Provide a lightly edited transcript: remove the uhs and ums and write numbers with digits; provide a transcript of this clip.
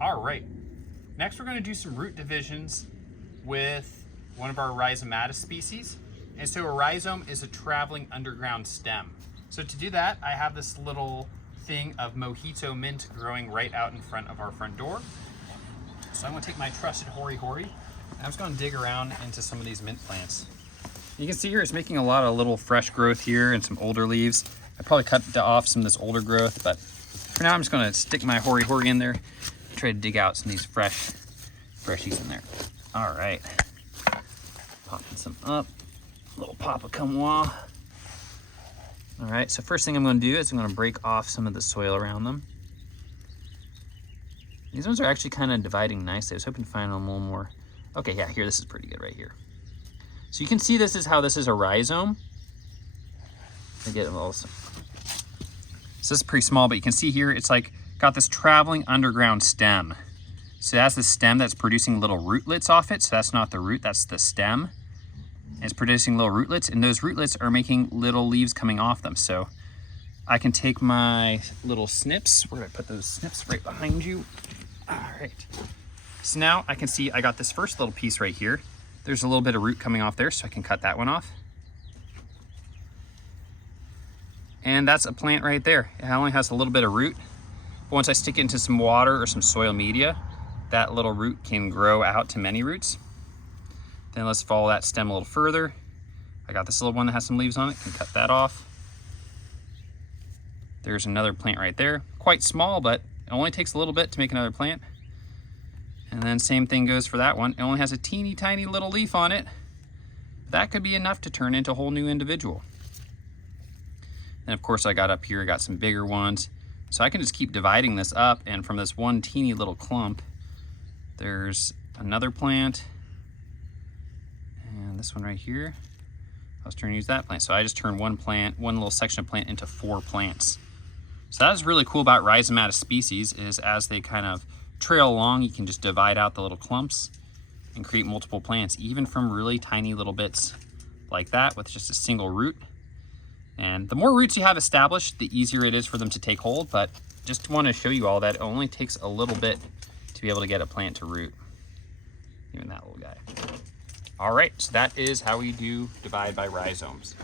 All right, next we're going to do some root divisions with one of our rhizomatous species. And so a rhizome is a traveling underground stem. So to do that, I have this little thing of mojito mint growing right out in front of our front door. So I'm going to take my trusted Hori Hori, and I'm just going to dig around into some of these mint plants. You can see here it's making a lot of little fresh growth here and some older leaves. I probably cut off some of this older growth, but for now I'm just going to stick my Hori Hori in there, try to dig out some of these freshies in there. All right, popping some up, a little Papakamwa. All right, so first thing I'm going to do is I'm going to break off some of the soil around them. These ones are actually kind of dividing nicely. I was hoping to find a little more. Okay, yeah, here, this is pretty good right here. So you can see this is how this is a rhizome. I get it also. So this is pretty small, but you can see here it's like got this traveling underground stem. So that's the stem that's producing little rootlets off it. So that's not the root, that's the stem. And it's producing little rootlets, and those rootlets are making little leaves coming off them. So I can take my little snips. Where did I put those snips? Right behind you. All right. So now I can see I got this first little piece right here. There's a little bit of root coming off there, so I can cut that one off. And that's a plant right there. It only has a little bit of root. But once I stick it into some water or some soil media, that little root can grow out to many roots. Then let's follow that stem a little further. I got this little one that has some leaves on it, can cut that off. There's another plant right there. Quite small, but it only takes a little bit to make another plant. And then same thing goes for that one. It only has a teeny tiny little leaf on it. That could be enough to turn into a whole new individual. And of course I got up here, I got some bigger ones. So I can just keep dividing this up, and from this one teeny little clump, there's another plant. And this one right here, I was trying to use that plant. So I just turned one little section of plant into 4 plants. So that is really cool about rhizomatous species, is as they kind of trail along, you can just divide out the little clumps and create multiple plants, even from really tiny little bits like that with just a single root. And the more roots you have established, the easier it is for them to take hold. But just want to show you all that it only takes a little bit to be able to get a plant to root. Even that little guy. All right, so that is how we do divide by rhizomes.